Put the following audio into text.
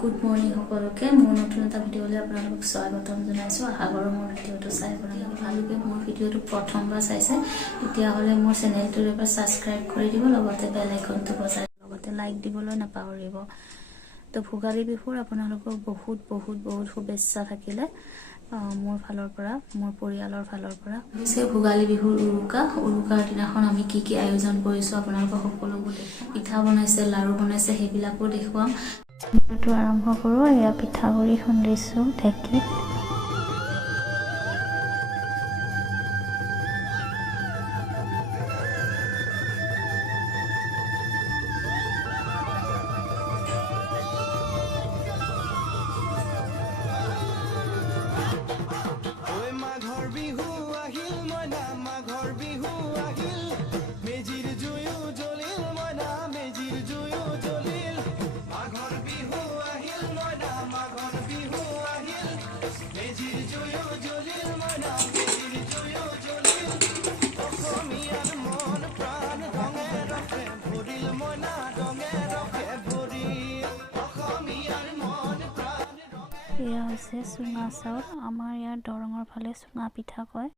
Good morning সকলোকে মোৰ নতুন এটা ভিডিঅ'লৈ আপোনালোকক স্বাগতম জনাইছোঁ। আগৰ মোৰ ভিডিঅ'টো চাই আপোনালোকে ভালকৈ মোৰ ভিডিঅ'টো প্ৰথমবাৰ চাইছে তেতিয়াহ'লে মোৰ চেনেলটো এবাৰ ছাবস্ক্ৰাইব কৰি দিব, লগতে বেল আইকনটো বজাই লগতে লাইক দিবলৈ নাপাহৰিব। তো ভোগালী বিহুৰ আপোনালোকক বহুত বহুত বহুত শুভেচ্ছা থাকিলে মোৰ ফালৰ পৰা, মোৰ পৰিয়ালৰ ফালৰ পৰা। পিছে ভোগালী বিহুৰ উৰুকাৰ দিনাখন আমি কি কি আয়োজন কৰিছোঁ আপোনালোকক সকলোবোৰ পিঠা বনাইছে, লাড়ু বনাইছে, সেইবিলাকো দেখুৱাম। ভিডিঅ'টো আৰম্ভ কৰোঁ। এয়া পিঠাগুড়ি খুন্দিছোঁ ঢেঁকীত। এয়া হৈছে চুঙা চাউল। আমাৰ ইয়াৰ দৰঙৰ ফালে চুঙা পিঠা কয়।